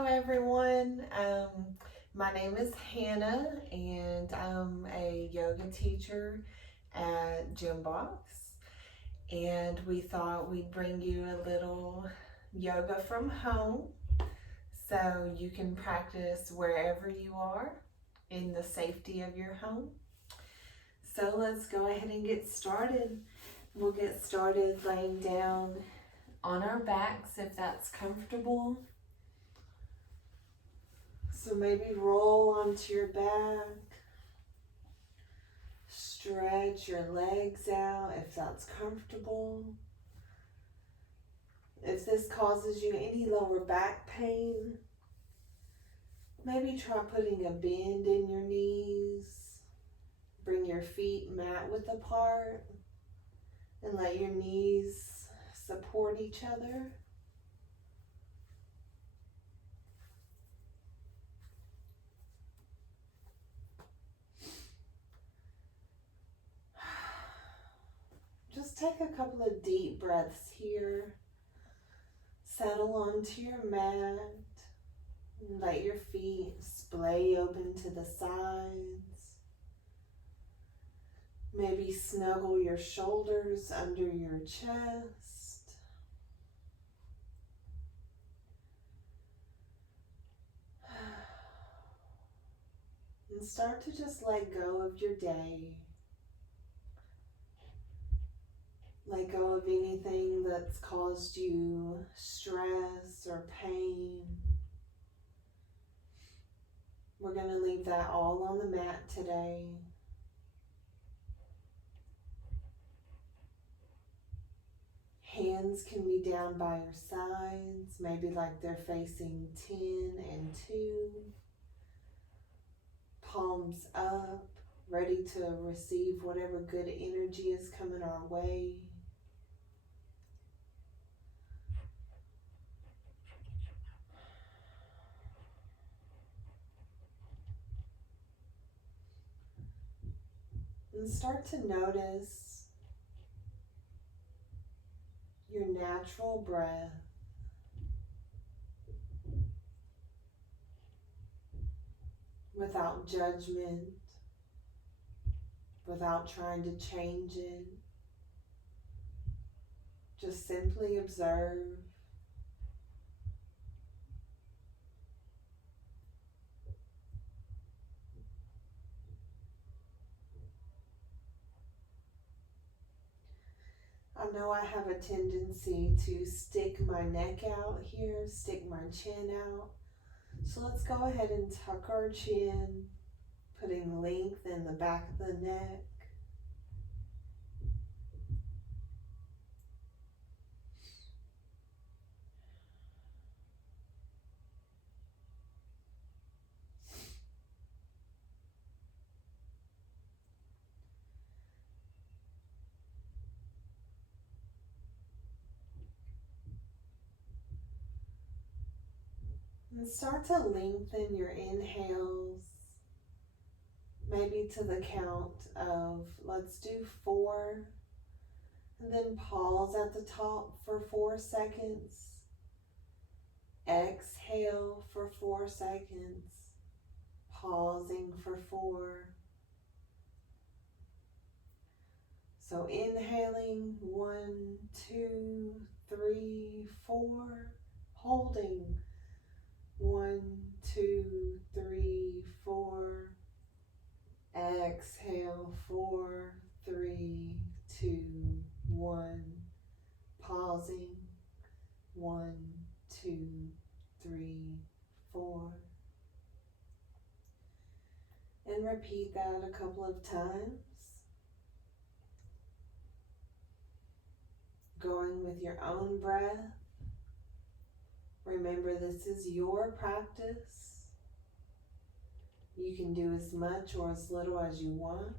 Hello, everyone. My name is Hannah, and I'm a yoga teacher at Gymbox. And we thought we'd bring you a little yoga from home so you can practice wherever you are in the safety of your home. So let's go ahead and get started. We'll get started laying down on our backs if that's comfortable. So maybe roll onto your back, stretch your legs out if that's comfortable. If this causes you any lower back pain, maybe try putting a bend in your knees. Bring your feet mat width apart and let your knees support each other. Just take a couple of deep breaths here. Settle onto your mat. Let your feet splay open to the sides. Maybe snuggle your shoulders under your chest. And start to just let go of your day. Let go of anything that's caused you stress or pain. We're going to leave that all on the mat today. Hands can be down by your sides, maybe like they're facing 10 and 2. Palms up, ready to receive whatever good energy is coming our way. And start to notice your natural breath. Without judgment, without trying to change it. Just simply observe. I know I have a tendency to stick my neck out here, stick my chin out. So let's go ahead and tuck our chin, putting length in the back of the neck. And start to lengthen your inhales, maybe to the count of, let's do 4, and then pause at the top for 4 seconds. Exhale for 4 seconds, pausing for 4. So inhaling 1, 2, 3, 4, holding 1, 2, 3, 4. Exhale 4, 3, 2, 1. Pausing 1, 2, 3, 4. And repeat that a couple of times. Going with your own breath. Remember, this is your practice. You can do as much or as little as you want.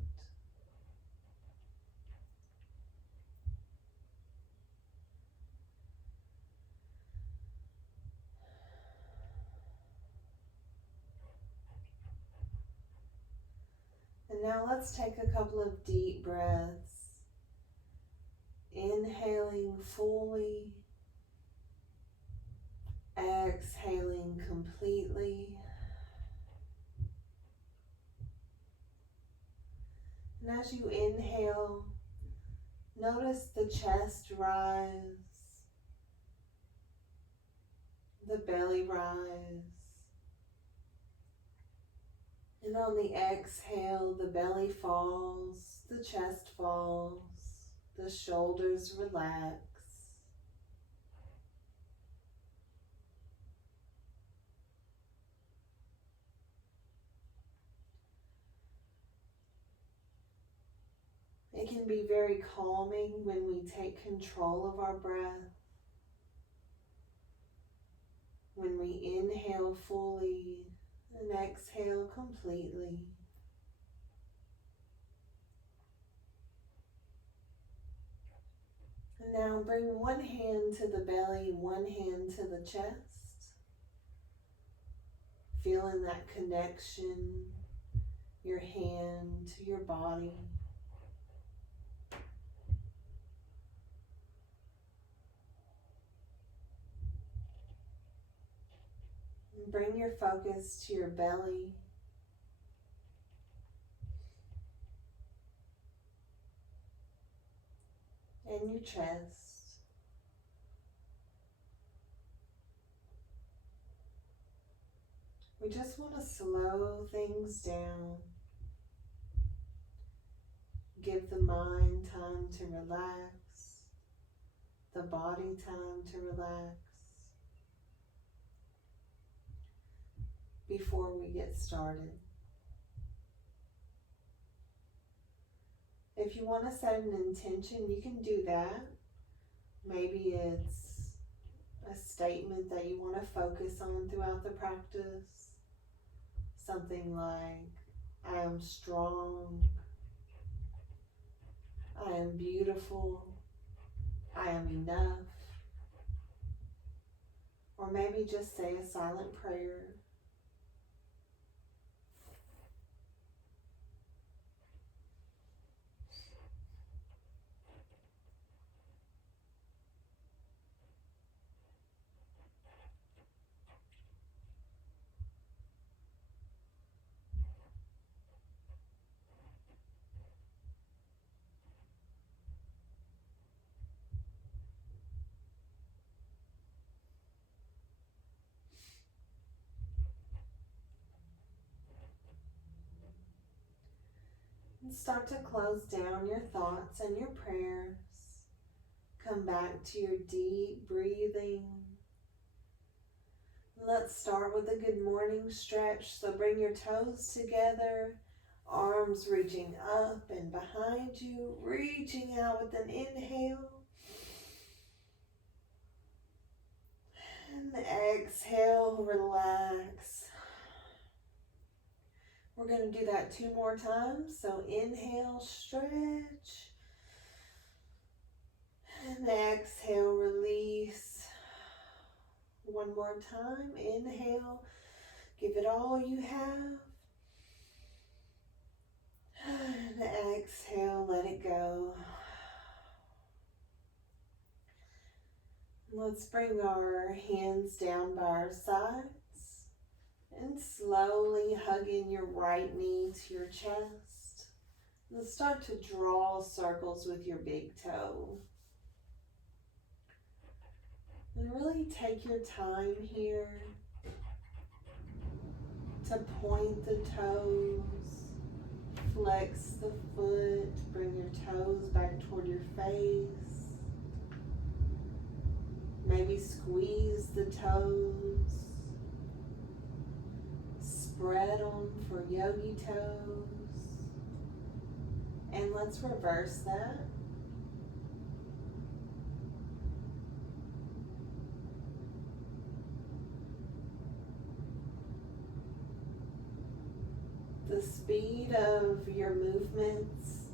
And now let's take a couple of deep breaths. Inhaling fully. Exhaling completely. And as you inhale, notice the chest rise, the belly rise. And on the exhale, the belly falls, the chest falls, the shoulders relax. It can be very calming when we take control of our breath, when we inhale fully and exhale completely. And now bring one hand to the belly, one hand to the chest. Feeling that connection, your hand to your body. And bring your focus to your belly. And your chest. We just want to slow things down. Give the mind time to relax, the body time to relax before we get started. If you want to set an intention, you can do that. Maybe it's a statement that you want to focus on throughout the practice. Something like, I am strong, I am beautiful, I am enough. Or maybe just say a silent prayer. And start to close down your thoughts and your prayers. Come back to your deep breathing. Let's start with a good morning stretch. So bring your toes together, arms reaching up and behind you, reaching out with an inhale. And exhale, relax. We're going to do that 2 more times. So inhale, stretch. And exhale, release. One more time. Inhale. Give it all you have. And exhale, let it go. Let's bring our hands down by our sides. And slowly hug in your right knee to your chest. And start to draw circles with your big toe. And really take your time here to point the toes, flex the foot, bring your toes back toward your face. Maybe squeeze the toes. Spread them for yogi toes. And let's reverse that. The speed of your movements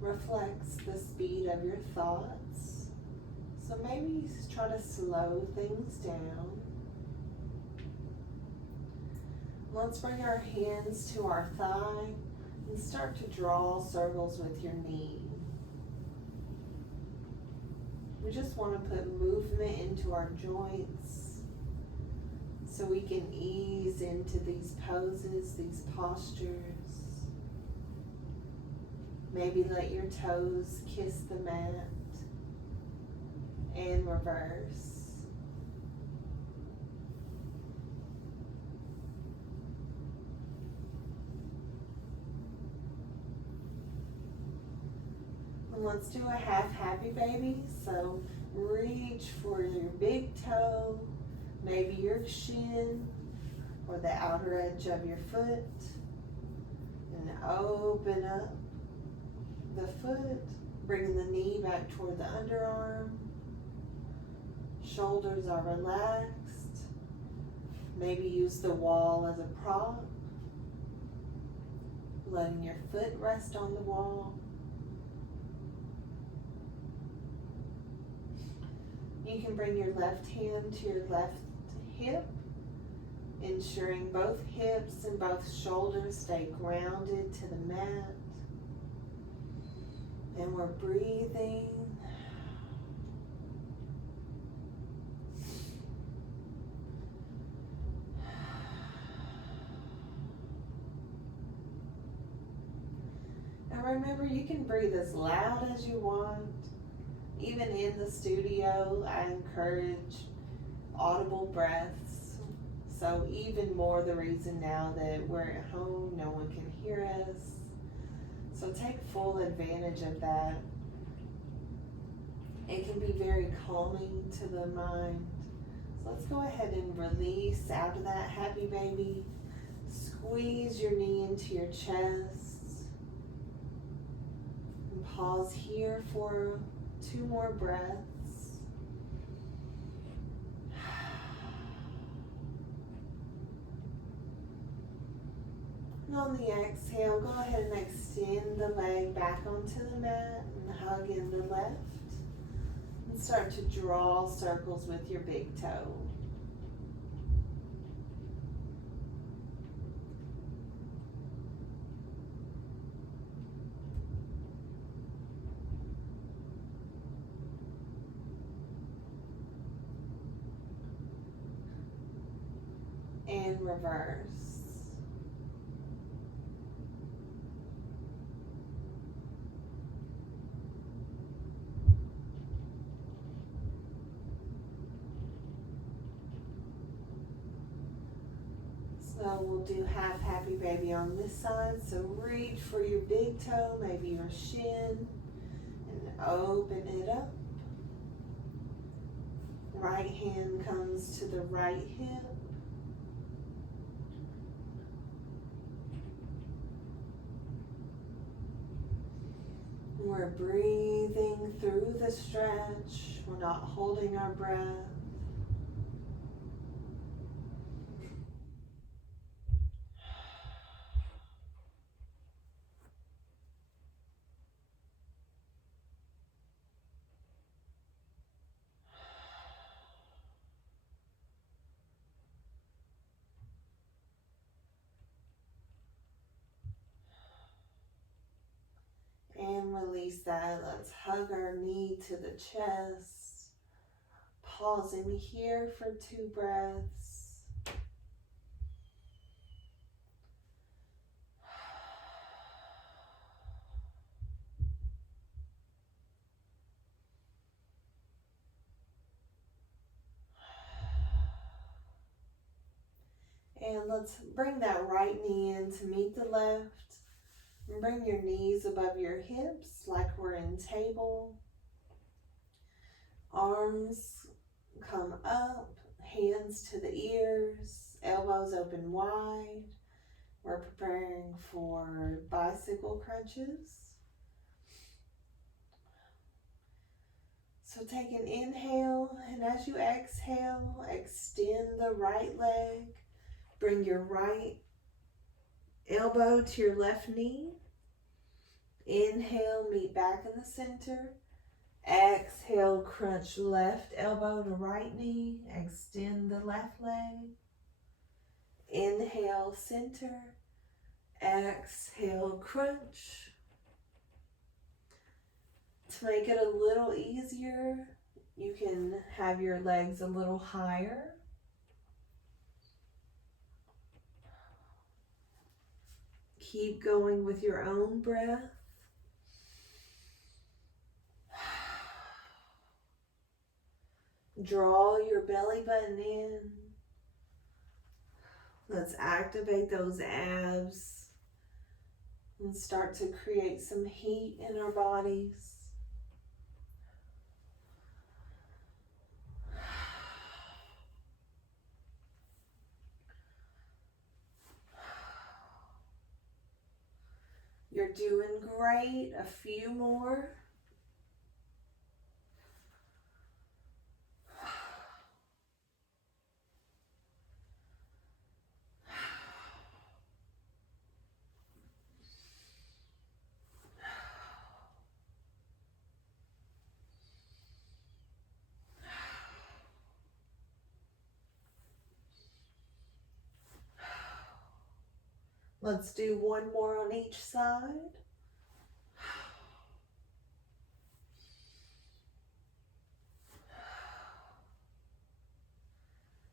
reflects the speed of your thoughts. So maybe try to slow things down. Let's bring our hands to our thigh and start to draw circles with your knee. We just want to put movement into our joints, So we can ease into these poses, these postures. Maybe let your toes kiss the mat and reverse. And let's do a half happy baby. So reach for your big toe, maybe your shin or the outer edge of your foot, and open up the foot, bringing the knee back toward the underarm. Shoulders are relaxed. Maybe use the wall as a prop, letting your foot rest on the wall. You can bring your left hand to your left hip, ensuring both hips and both shoulders stay grounded to the mat. And we're breathing. And remember, you can breathe as loud as you want. Even in the studio, I encourage audible breaths. So even more the reason now that we're at home, no one can hear us. So take full advantage of that. It can be very calming to the mind. So let's go ahead and release out of that happy baby. Squeeze your knee into your chest. And pause here for 2 more breaths. And on the exhale, go ahead and extend the leg back onto the mat and hug in the left. And start to draw circles with your big toe. And reverse. So we'll do half happy baby on this side. So reach for your big toe, maybe your shin, and open it up. Right hand comes to the right hip. We're breathing through the stretch. We're not holding our breath. And release that. Let's hug our knee to the chest. Pause in here for 2 breaths. And let's bring that right knee in to meet the left. And bring your knees above your hips like we're in table. Arms come up, hands to the ears, elbows open wide. We're preparing for bicycle crunches. So take an inhale, and as you exhale, extend the right leg. Bring your right elbow to your left knee. Inhale, meet back in the center. Exhale, crunch left elbow to right knee. Extend the left leg. Inhale, center. Exhale, crunch. To make it a little easier, you can have your legs a little higher. keep going with your own breath. Draw your belly button in. Let's activate those abs and start to create some heat in our bodies. You're doing great. A few more. Let's do one more on each side.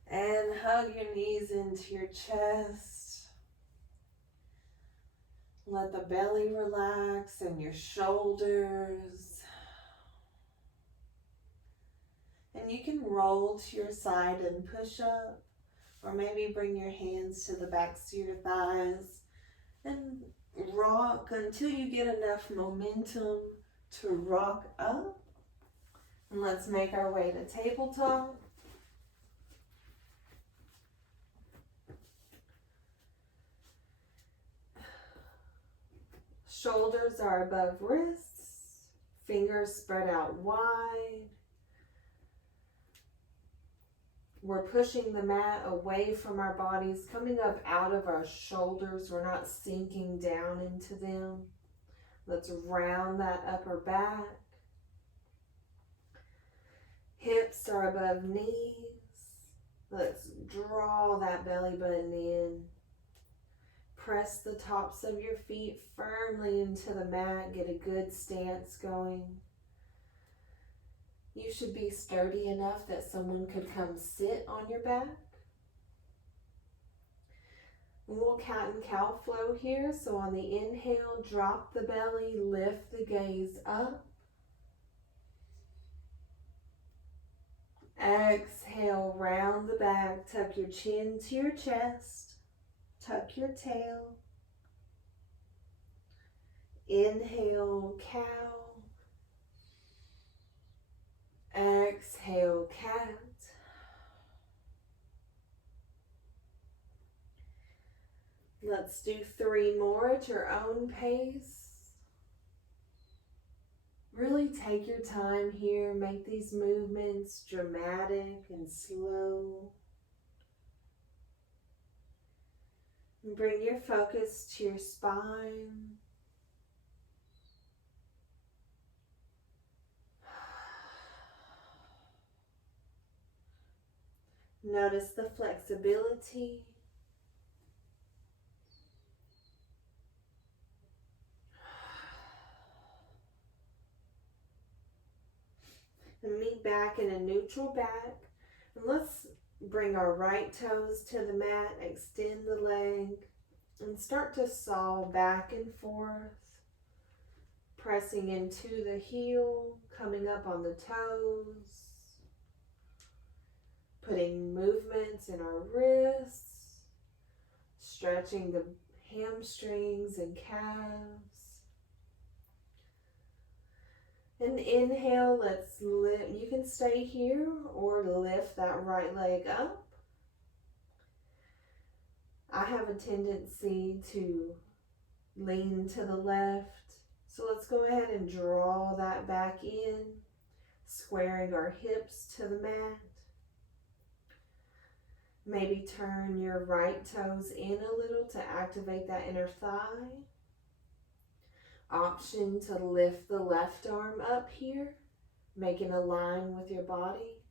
And hug your knees into your chest. Let the belly relax and your shoulders. And you can roll to your side and push up, or maybe bring your hands to the backs of your thighs and rock until you get enough momentum to rock up. And let's make our way to tabletop. Shoulders are above wrists, fingers spread out wide. We're pushing the mat away from our bodies, coming up out of our shoulders. We're not sinking down into them. Let's round that upper back. Hips are above knees. Let's draw that belly button in. Press the tops of your feet firmly into the mat. Get a good stance going. You should be sturdy enough that someone could come sit on your back. We'll cat and cow flow here. So on the inhale, drop the belly, lift the gaze up. Exhale, round the back, tuck your chin to your chest, tuck your tail. Inhale, cow. Exhale, cat. Let's do 3 more at your own pace. Really take your time here. Make these movements dramatic and slow. And bring your focus to your spine. Notice the flexibility. And meet back in a neutral back. And let's bring our right toes to the mat, extend the leg, and start to saw back and forth, pressing into the heel, coming up on the toes. Putting movements in our wrists, stretching the hamstrings and calves. And inhale, let's lift. You can stay here or lift that right leg up. I have a tendency to lean to the left. So let's go ahead and draw that back in, squaring our hips to the mat. Maybe turn your right toes in a little to activate that inner thigh. Option to lift the left arm up here, making a line with your body.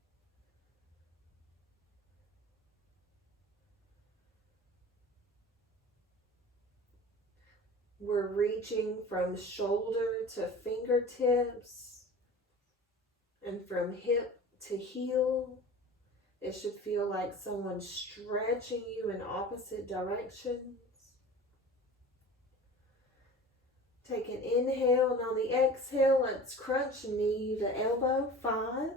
We're reaching from shoulder to fingertips and from hip to heel. It should feel like someone's stretching you in opposite directions. Take an inhale, and on the exhale, let's crunch knee to elbow. 5.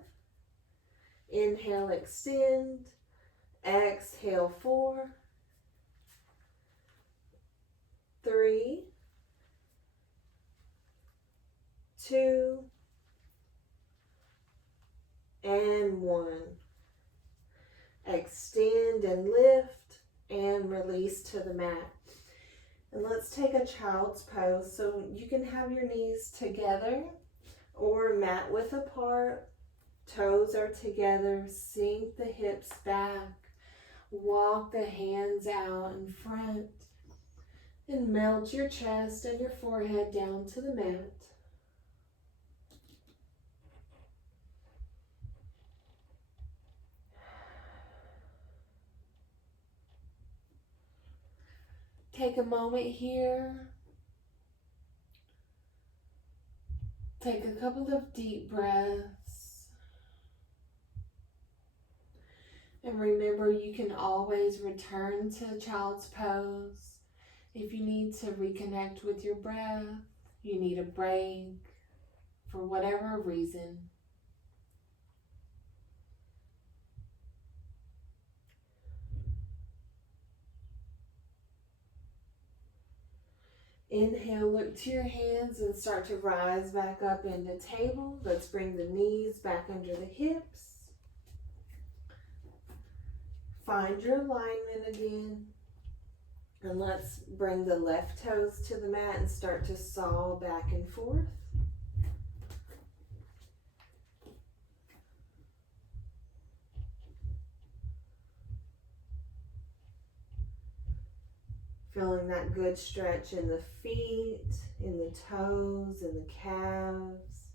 Inhale, extend. Exhale, 4. 3. 2. And 1. Extend and lift and release to the mat. And let's take a child's pose. So you can have your knees together or mat width apart. Toes are together. Sink the hips back. Walk the hands out in front. And melt your chest and your forehead down to the mat. Take a moment here. Take a couple of deep breaths. And remember, you can always return to child's pose. If you need to reconnect with your breath, you need a break for whatever reason. Inhale, look to your hands and start to rise back up into table. Let's bring the knees back under the hips. Find your alignment again. And let's bring the left toes to the mat and start to saw back and forth. Feeling that good stretch in the feet, in the toes, in the calves.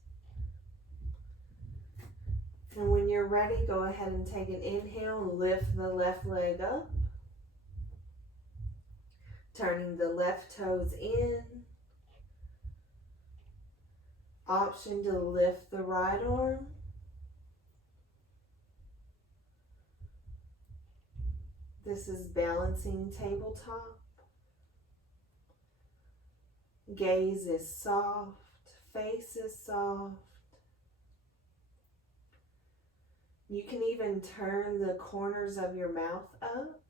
And when you're ready, go ahead and take an inhale and lift the left leg up. Turning the left toes in. Option to lift the right arm. This is balancing tabletop. Gaze is soft, face is soft. You can even turn the corners of your mouth up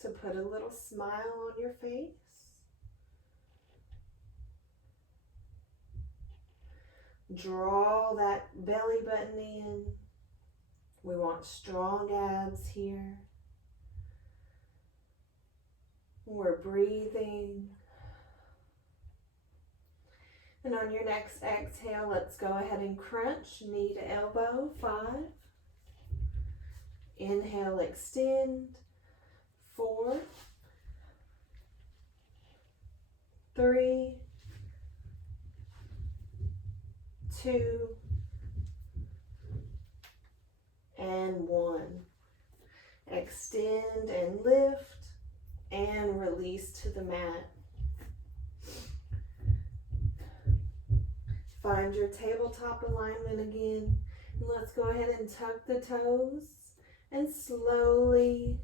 to put a little smile on your face. Draw that belly button in. We want strong abs here. We're breathing. And on your next exhale, let's go ahead and crunch knee to elbow. 5. Inhale, extend. 4. 3. 2. And 1. Extend and lift and release to the mat. Find your tabletop alignment again. And let's go ahead and tuck the toes and slowly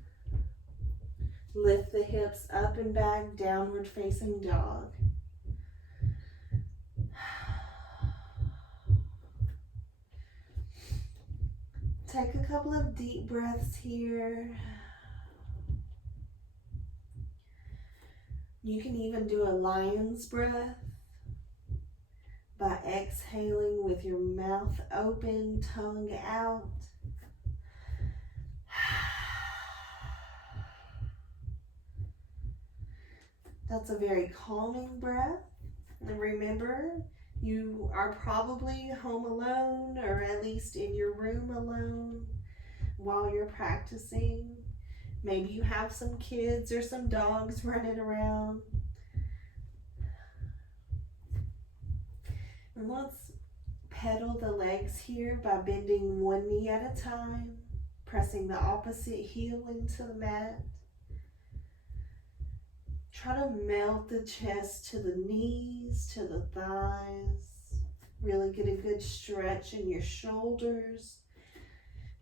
lift the hips up and back, downward facing dog. Take a couple of deep breaths here. You can even do a lion's breath by exhaling with your mouth open, tongue out. That's a very calming breath. And remember, you are probably home alone, or at least in your room alone while you're practicing. Maybe you have some kids or some dogs running around. And let's pedal the legs here by bending one knee at a time, pressing the opposite heel into the mat. Try to melt the chest to the knees, to the thighs. Really get a good stretch in your shoulders.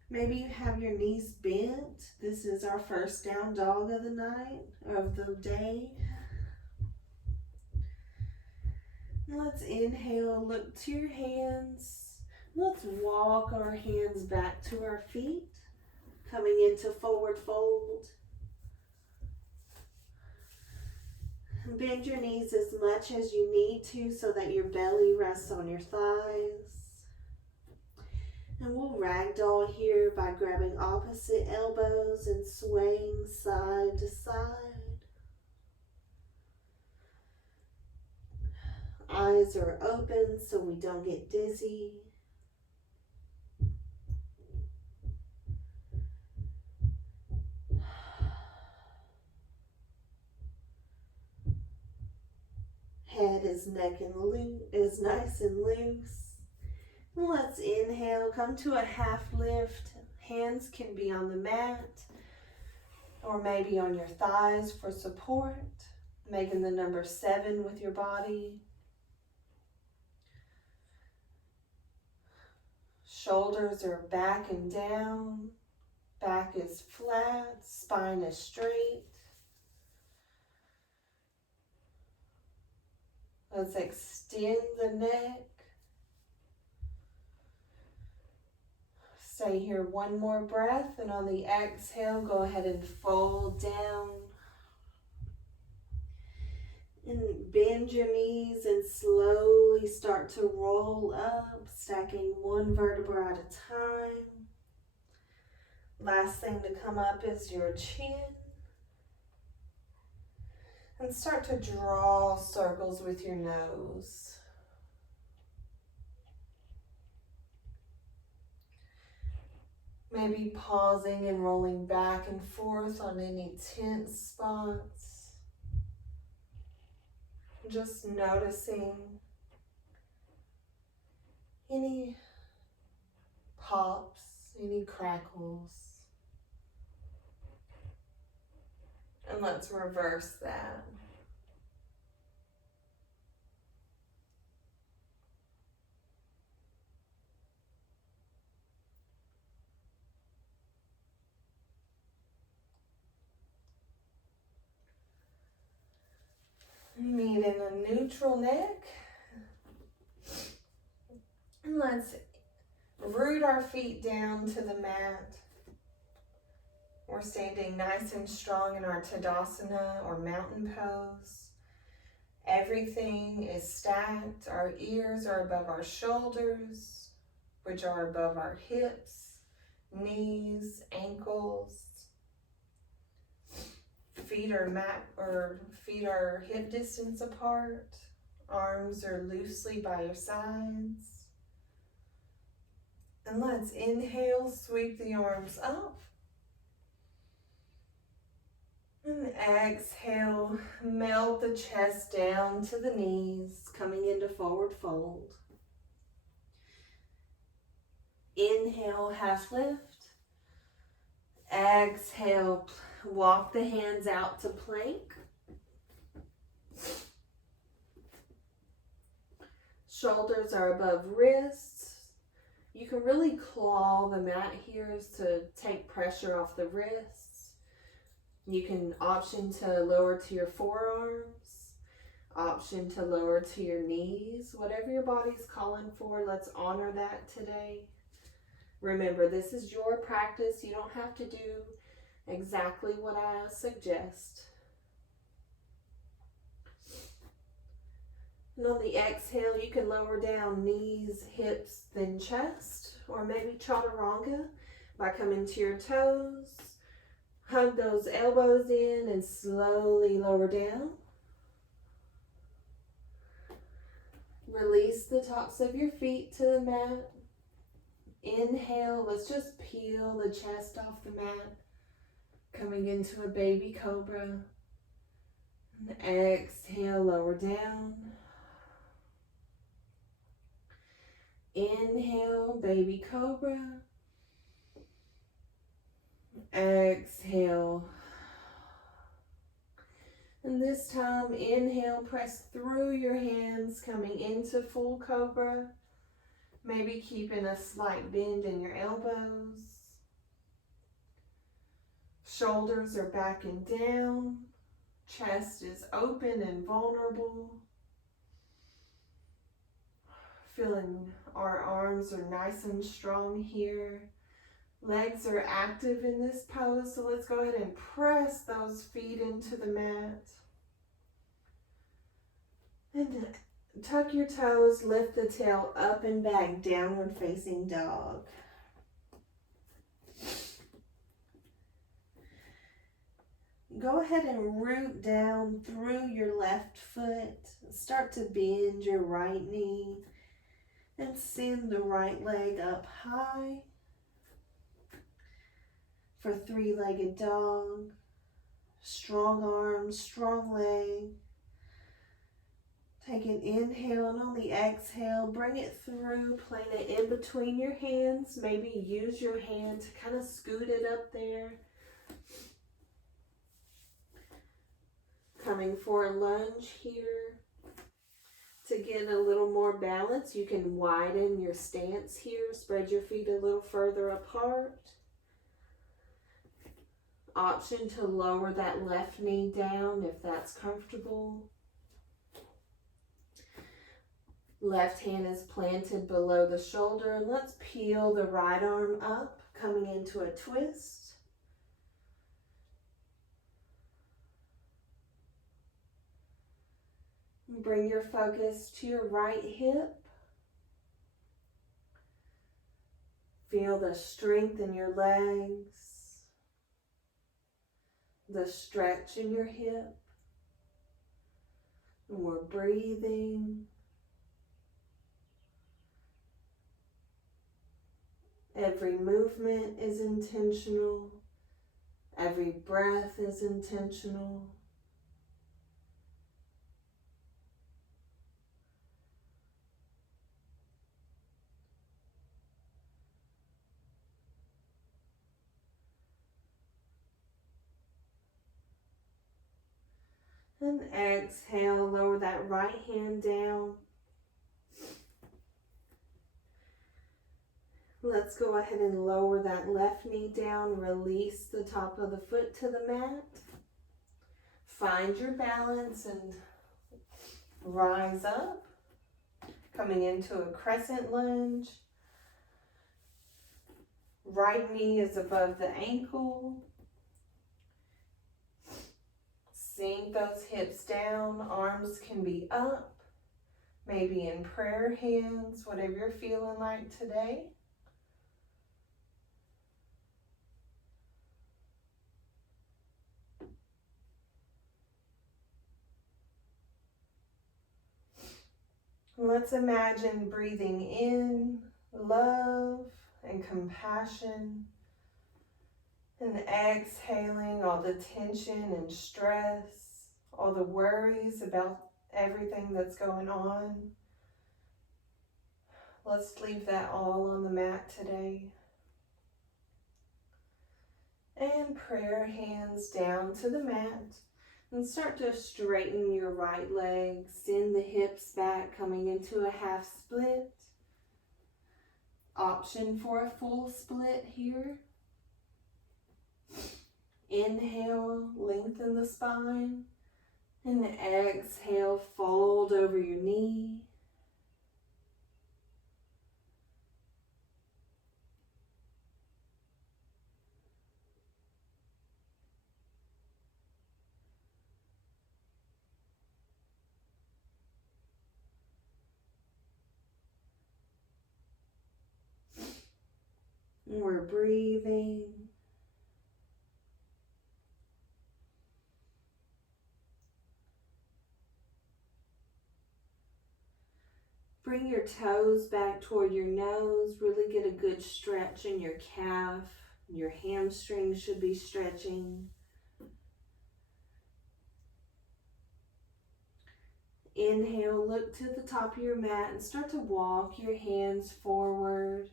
Maybe you have your knees bent. This is our first down dog of the night, of the day. Let's inhale, look to your hands. Let's walk our hands back to our feet, coming into forward fold. Bend your knees as much as you need to so that your belly rests on your thighs. And we'll ragdoll here by grabbing opposite elbows and swaying side to side. Eyes are open so we don't get dizzy. Head is is nice and loose. Let's inhale, come to a half lift. Hands can be on the mat or maybe on your thighs for support. Making the number 7 with your body. Shoulders are back and down. Back is flat, spine is straight. Let's extend the neck. Stay here one more breath, and on the exhale, go ahead and fold down. And bend your knees and slowly start to roll up, stacking one vertebra at a time. Last thing to come up is your chin. And start to draw circles with your nose. Maybe pausing and rolling back and forth on any tense spots. Just noticing any pops, any crackles. And let's reverse that. Meet in a neutral neck. And let's root our feet down to the mat. We're standing nice and strong in our Tadasana or mountain pose. Everything is stacked. Our ears are above our shoulders, which are above our hips, knees, ankles. Feet are hip distance apart. Arms are loosely by your sides. And let's inhale, sweep the arms up. And exhale, melt the chest down to the knees, coming into forward fold. Inhale, half lift. Exhale, walk the hands out to plank. Shoulders are above wrists. You can really claw the mat here to take pressure off the wrists. You can option to lower to your forearms, option to lower to your knees, whatever your body's calling for. Let's honor that today. Remember, this is your practice. You don't have to do exactly what I suggest. And on the exhale, you can lower down knees, hips, then chest, or maybe chaturanga by coming to your toes. Hug those elbows in and slowly lower down. Release the tops of your feet to the mat. Inhale, let's just peel the chest off the mat. Coming into a baby cobra. And exhale, lower down. Inhale, baby cobra. Exhale. And this time, inhale, press through your hands, coming into full cobra. Maybe keeping a slight bend in your elbows. Shoulders are back and down. Chest is open and vulnerable. Feeling our arms are nice and strong here. Legs are active in this pose, so let's go ahead and press those feet into the mat. And tuck your toes, lift the tail up and back, downward facing dog. Go ahead and root down through your left foot. Start to bend your right knee and send the right leg up high for three-legged dog. Strong arms, strong leg. Take an inhale, and on the exhale, bring it through, plant it in between your hands. Maybe use your hand to kind of scoot it up there. Coming for a lunge here. To get a little more balance, you can widen your stance here. Spread your feet a little further apart. Option to lower that left knee down if that's comfortable. Left hand is planted below the shoulder, and let's peel the right arm up, coming into a twist. Bring your focus to your right hip. Feel the strength in your legs, the stretch in your hip. And we're breathing. Every movement is intentional. Every breath is intentional. And exhale, lower that right hand down. Let's go ahead and lower that left knee down. Release the top of the foot to the mat. Find your balance and rise up. Coming into a crescent lunge. Right knee is above the ankle. Sink those hips down. Arms can be up. Maybe in prayer hands, whatever you're feeling like today. Let's imagine breathing in love and compassion, and exhaling all the tension and stress, all the worries about everything that's going on. Let's leave that all on the mat today. And prayer hands down to the mat. And start to straighten your right leg. Send the hips back, coming into a half split. Option for a full split here. Inhale, lengthen the spine. And exhale, fold over your knee. We're breathing. Bring your toes back toward your nose. Really get a good stretch in your calf. Your hamstrings should be stretching. Inhale, look to the top of your mat and start to walk your hands forward.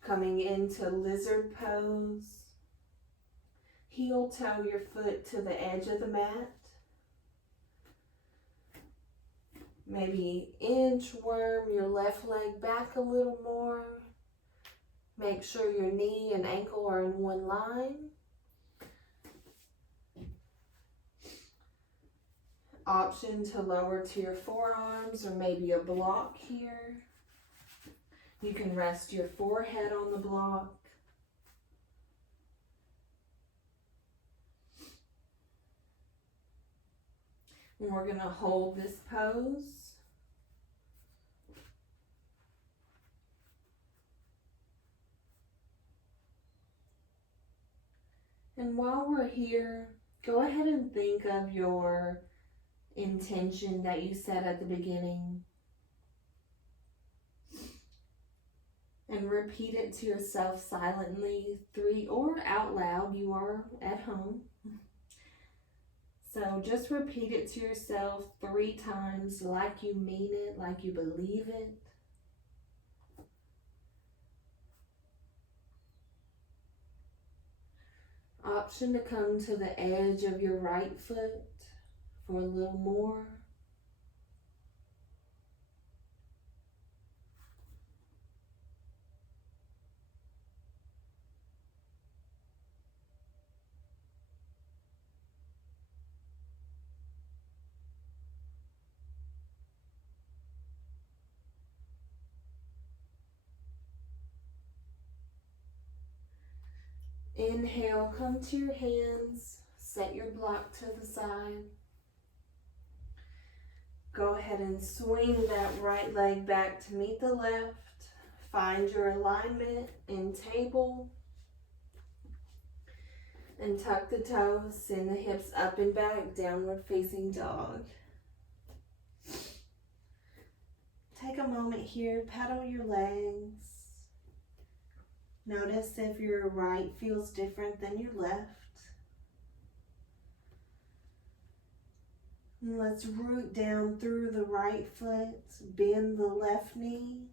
Coming into lizard pose. Heel toe your foot to the edge of the mat. Maybe inchworm your left leg back a little more. Make sure your knee and ankle are in one line. Option to lower to your forearms or maybe a block here. You can rest your forehead on the block. And we're going to hold this pose. And while we're here, go ahead and think of your intention that you set at the beginning. And repeat it to yourself silently, or out loud. You are at home. So just repeat it to yourself 3 times like you mean it, like you believe it. Option to come to the edge of your right foot for a little more. Inhale, come to your hands, set your block to the side. Go ahead and swing that right leg back to meet the left. Find your alignment in table. And tuck the toes, send the hips up and back, downward facing dog. Take a moment here, pedal your legs. Notice if your right feels different than your left. And let's root down through the right foot, bend the left knee,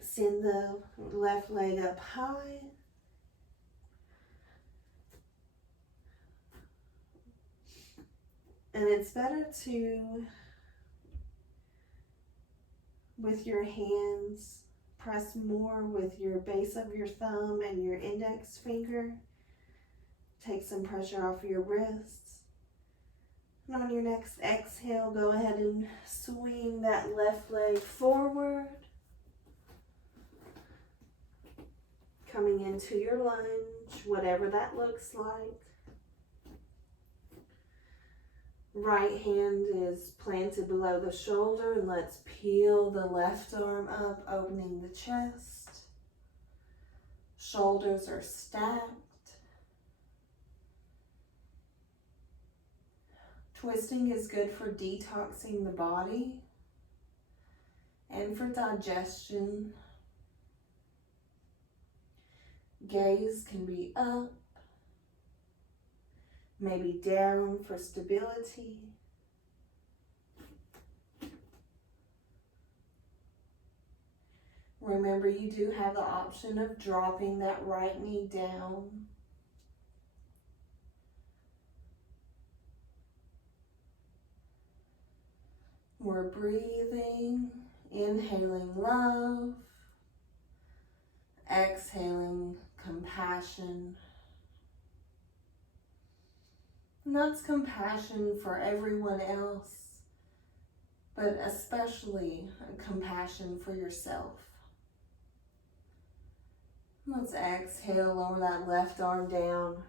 send the left leg up high. And it's better to, with your hands, press more with your base of your thumb and your index finger. Take some pressure off your wrists. And on your next exhale, go ahead and swing that left leg forward. Coming into your lunge, whatever that looks like. Right hand is planted below the shoulder, and let's peel the left arm up, opening the chest. Shoulders are stacked. Twisting is good for detoxing the body and for digestion. Gaze can be up, maybe down for stability. Remember, you do have the option of dropping that right knee down. We're breathing, inhaling love, exhaling compassion. And that's compassion for everyone else, but especially compassion for yourself. Let's exhale, lower that left arm down.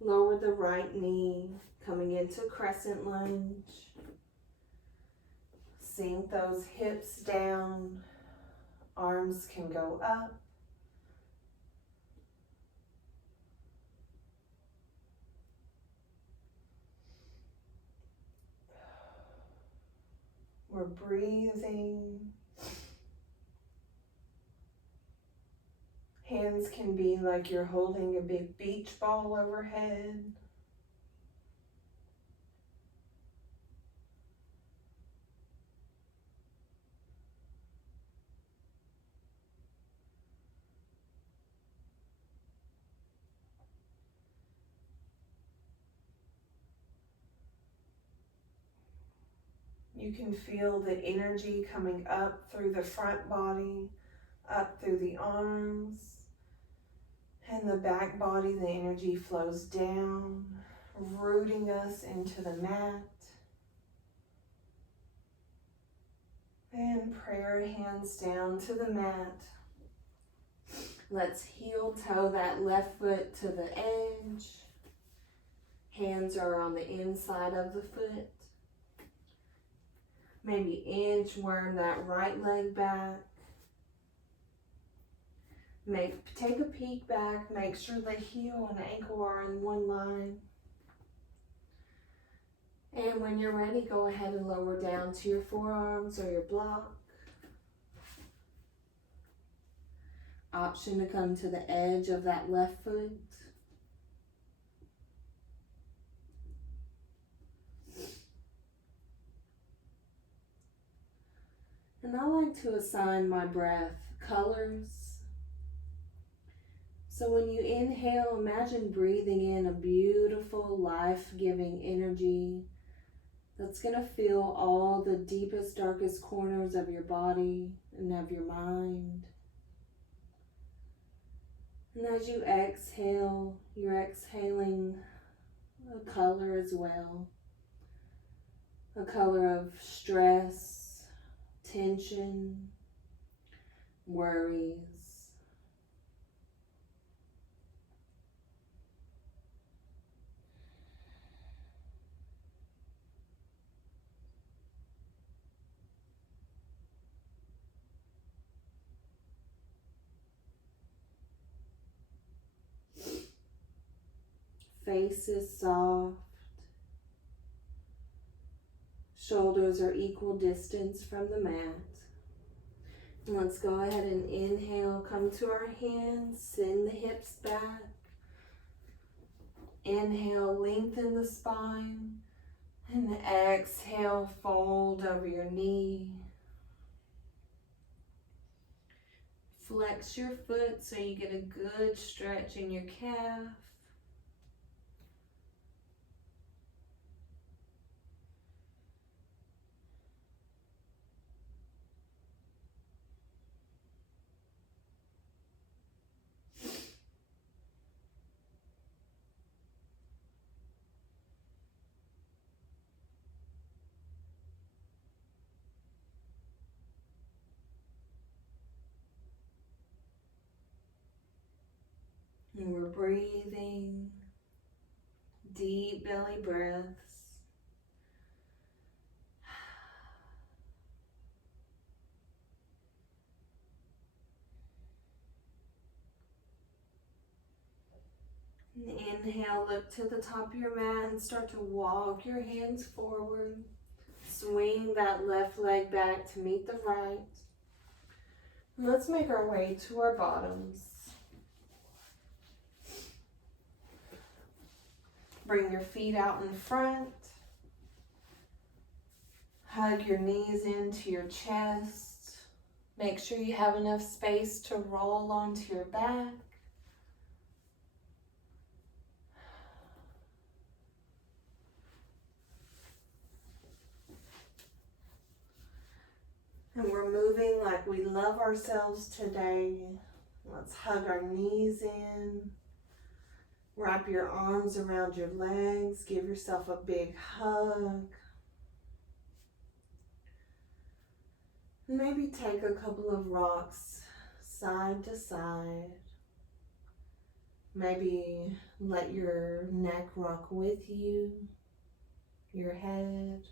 Lower the right knee, coming into crescent lunge. Sink those hips down. Arms can go up. We're breathing. Hands can be like you're holding a big beach ball overhead. You can feel the energy coming up through the front body, up through the arms, and the back body. The energy flows down, rooting us into the mat. And and prayer hands down to the mat. Let's heel toe that left foot to the edge. Hands are on the inside of the foot. Maybe inchworm that right leg back. Take a peek back. Make sure the heel and ankle are in one line. And when you're ready, go ahead and lower down to your forearms or your block. Option to come to the edge of that left foot. And I like to assign my breath colors. So when you inhale, imagine breathing in a beautiful, life-giving energy that's going to fill all the deepest, darkest corners of your body and of your mind. And as you exhale, you're exhaling a color as well. A color of stress, tension, worries. Face is soft. Shoulders are equal distance from the mat. And let's go ahead and inhale, come to our hands, send the hips back. Inhale, lengthen the spine. And exhale, fold over your knee. Flex your foot so you get a good stretch in your calf. And we're breathing deep belly breaths. And inhale, look to the top of your mat and start to walk your hands forward. Swing that left leg back to meet the right. And let's make our way to our bottoms. Bring your feet out in front. Hug your knees into your chest. Make sure you have enough space to roll onto your back. And we're moving like we love ourselves today. Let's hug our knees in. Wrap your arms around your legs. Give yourself a big hug. Maybe take a couple of rocks side to side. Maybe let your neck rock with you, your head.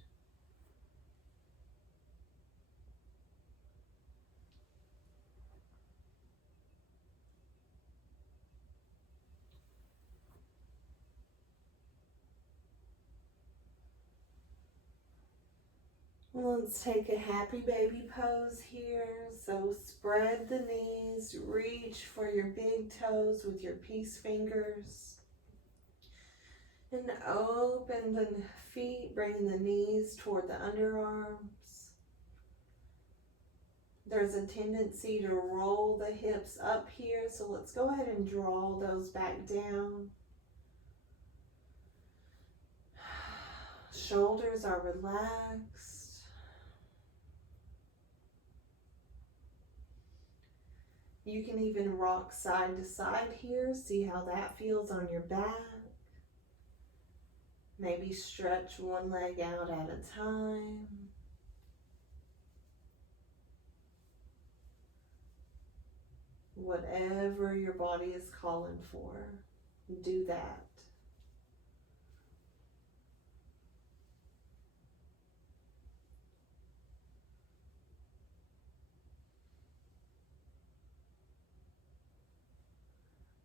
Let's take a happy baby pose here. So spread the knees, reach for your big toes with your peace fingers. And open the feet, bringing the knees toward the underarms. There's a tendency to roll the hips up here, so let's go ahead and draw those back down. Shoulders are relaxed. You can even rock side to side here. See how that feels on your back. Maybe stretch one leg out at a time. Whatever your body is calling for, do that.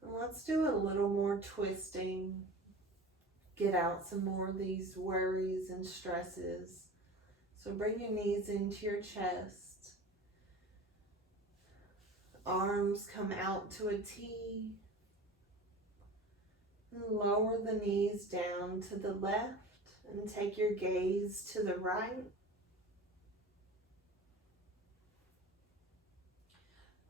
And let's do a little more twisting. Get out some more of these worries and stresses. So bring your knees into your chest. Arms come out to a T. And lower the knees down to the left and take your gaze to the right.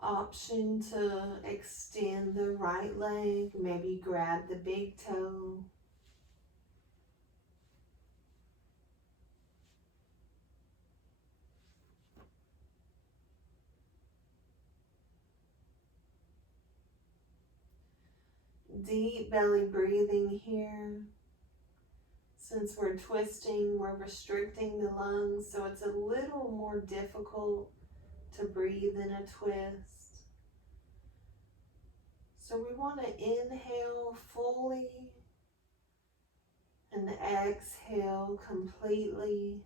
Option to extend the right leg, maybe grab the big toe. Deep belly breathing here. Since we're twisting, we're restricting the lungs, so it's a little more difficult to breathe in a twist. So we want to inhale fully and exhale completely.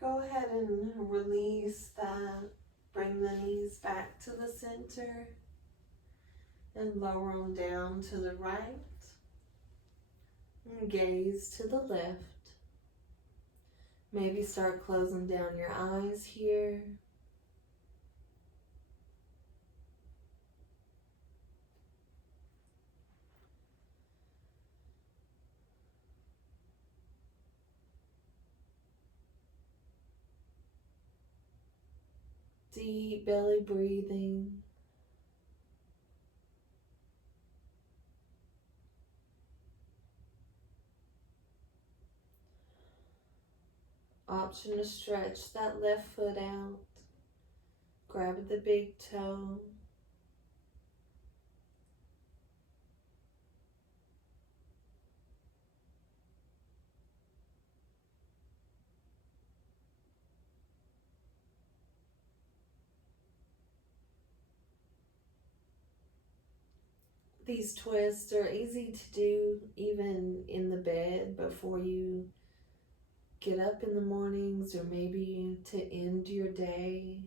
Go ahead and release that. Bring the knees back to the center and lower them down to the right. And gaze to the left. Maybe start closing down your eyes here. Deep belly breathing. Option to stretch that left foot out. Grab the big toe. These twists are easy to do even in the bed before you get up in the mornings or maybe to end your day.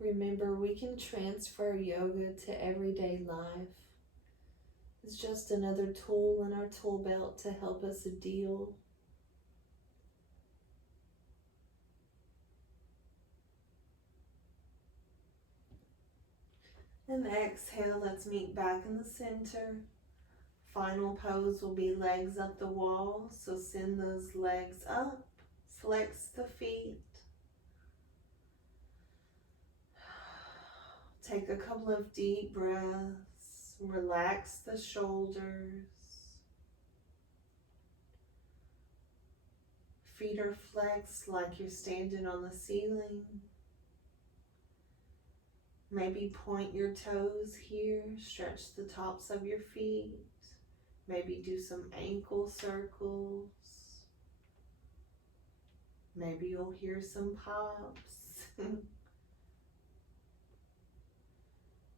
Remember, we can transfer yoga to everyday life. It's just another tool in our tool belt to help us deal. And exhale, let's meet back in the center. Final pose will be legs up the wall, so send those legs up, flex the feet. Take a couple of deep breaths, relax the shoulders. Feet are flexed like you're standing on the ceiling. Maybe point your toes here, stretch the tops of your feet. Maybe do some ankle circles. Maybe you'll hear some pops.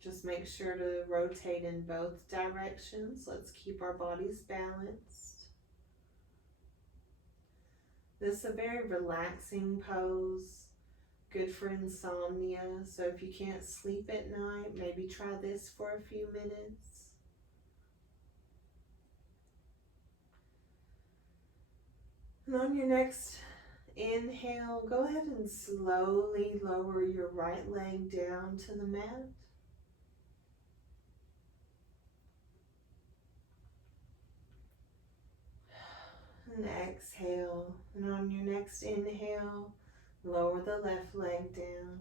Just make sure to rotate in both directions. Let's keep our bodies balanced. This is a very relaxing pose, good for insomnia. So if you can't sleep at night, maybe try this for a few minutes. And on your next inhale, go ahead and slowly lower your right leg down to the mat. And exhale. And on your next inhale, lower the left leg down.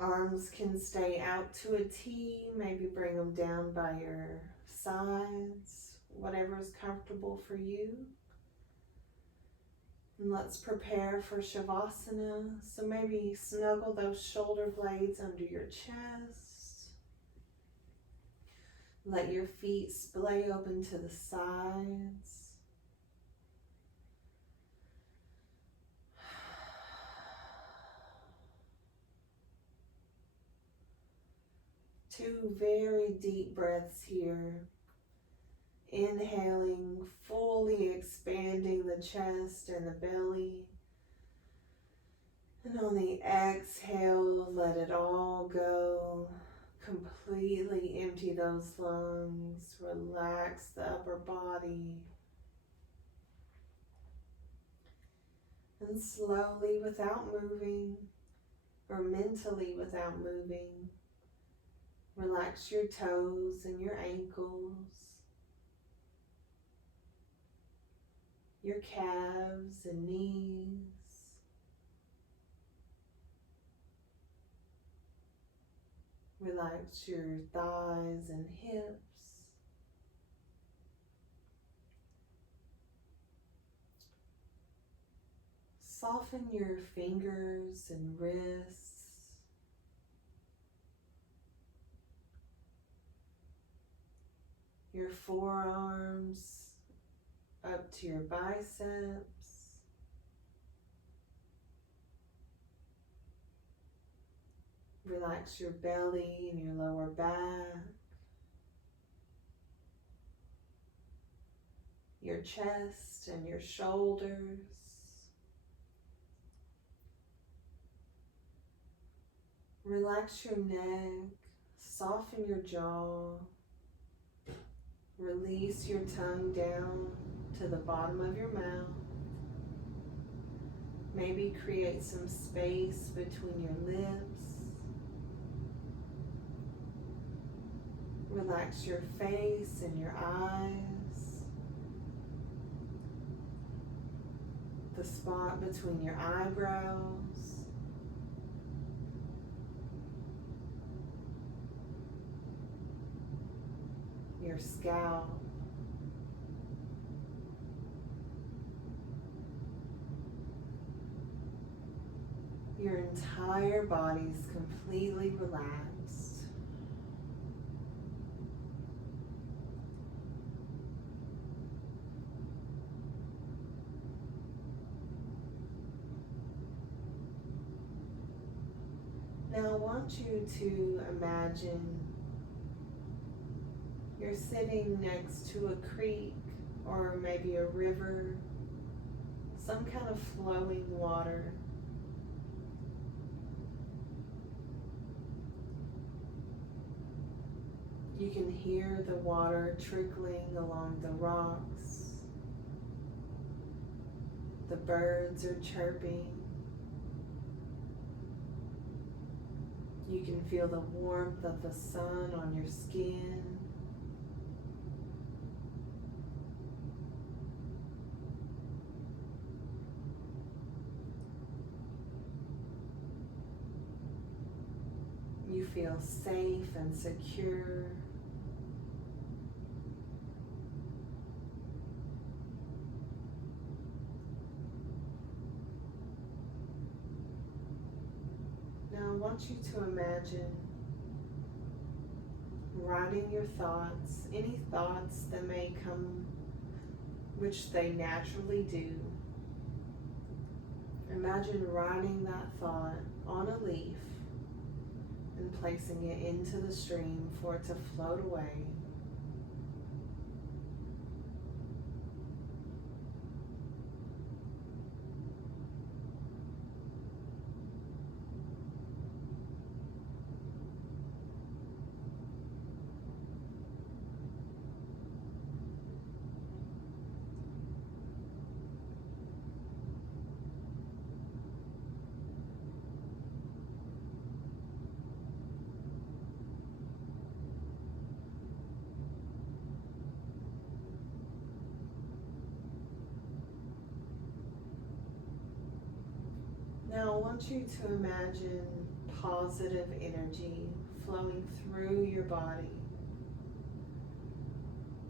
Arms can stay out to a T, maybe bring them down by your sides, whatever is comfortable for you. And let's prepare for Shavasana. So maybe snuggle those shoulder blades under your chest. Let your feet splay open to the sides. Two very deep breaths here. Inhaling, fully expanding the chest and the belly. And on the exhale, let it all go. Completely empty those lungs. Relax the upper body. And slowly, without moving, or mentally without moving, relax your toes and your ankles, your calves and knees. Relax your thighs and hips. Soften your fingers and wrists. Your forearms up to your biceps. Relax your belly and your lower back. Your chest and your shoulders. Relax your neck. Soften your jaw. Release your tongue down to the bottom of your mouth. Maybe create some space between your lips. Relax your face and your eyes. The spot between your eyebrows. Your scalp. Your entire body's completely relaxed. Now I want you to imagine you're sitting next to a creek or maybe a river, some kind of flowing water. You can hear the water trickling along the rocks. The birds are chirping. You can feel the warmth of the sun on your skin. You feel safe and secure. Now I want you to imagine writing your thoughts, any thoughts that may come, which they naturally do. Imagine writing that thought on a leaf and placing it into the stream for it to float away. Now I want you to imagine positive energy flowing through your body.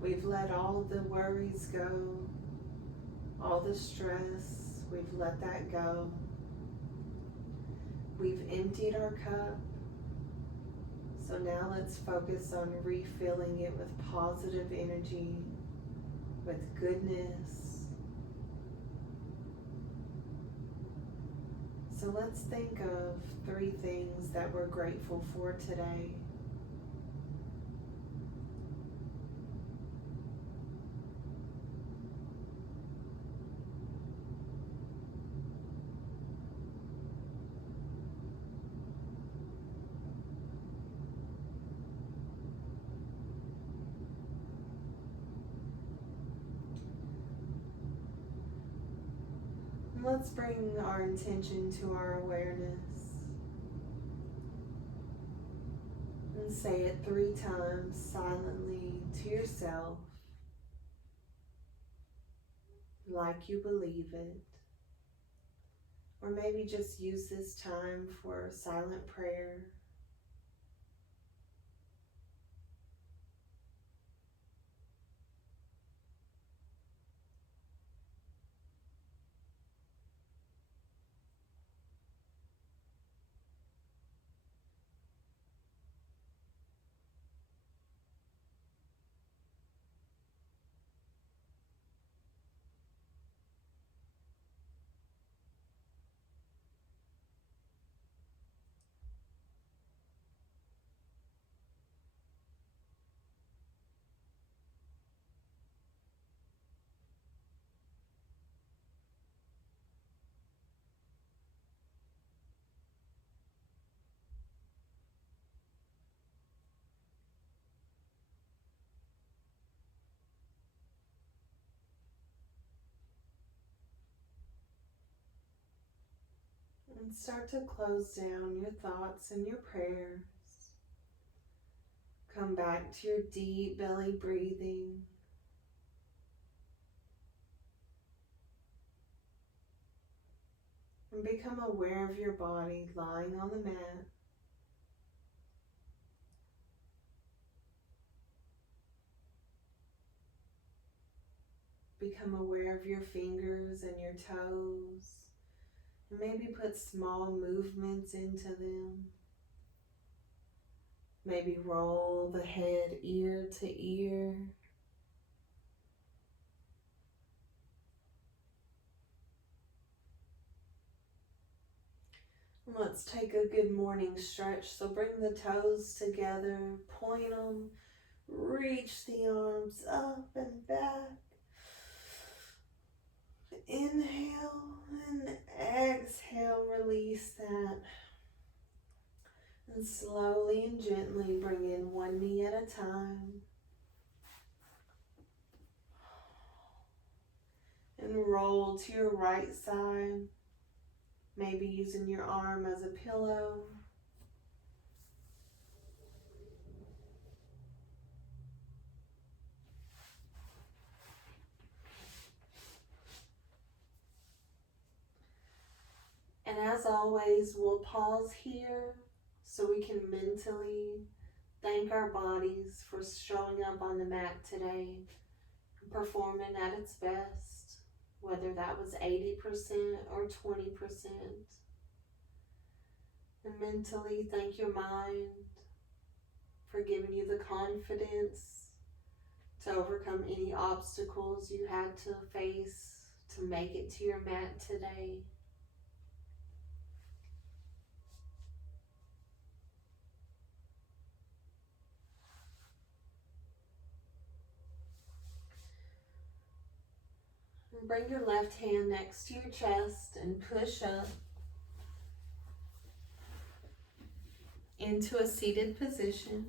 We've let all the worries go, all the stress, we've let that go. We've emptied our cup. So now let's focus on refilling it with positive energy, with goodness. So let's think of 3 things that we're grateful for today. Let's bring our intention to our awareness and say it 3 times silently to yourself, like you believe it. Or maybe just use this time for silent prayer. And start to close down your thoughts and your prayers. Come back to your deep belly breathing. And become aware of your body lying on the mat. Become aware of your fingers and your toes. And maybe put small movements into them. Maybe roll the head ear to ear. Let's take a good morning stretch. So bring the toes together, point them, reach the arms up and back. Inhale and exhale, release that. And slowly and gently bring in one knee at a time. And roll to your right side, maybe using your arm as a pillow. And as always, we'll pause here so we can mentally thank our bodies for showing up on the mat today and performing at its best, whether that was 80% or 20%. And mentally thank your mind for giving you the confidence to overcome any obstacles you had to face to make it to your mat today. And bring your left hand next to your chest and push up into a seated position.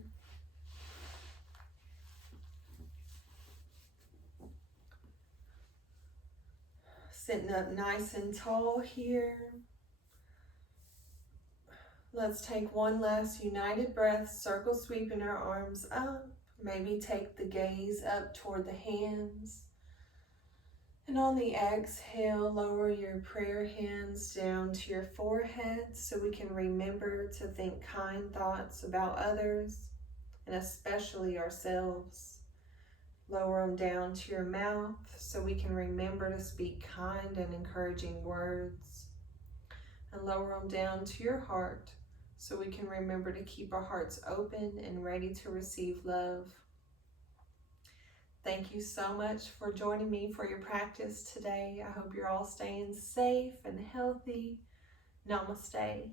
Sitting up nice and tall here. Let's take one last united breath, circle sweeping our arms up. Maybe take the gaze up toward the hands. And on the exhale, lower your prayer hands down to your forehead so we can remember to think kind thoughts about others and especially ourselves. Lower them down to your mouth so we can remember to speak kind and encouraging words. And lower them down to your heart so we can remember to keep our hearts open and ready to receive love. Thank you so much for joining me for your practice today. I hope you're all staying safe and healthy. Namaste.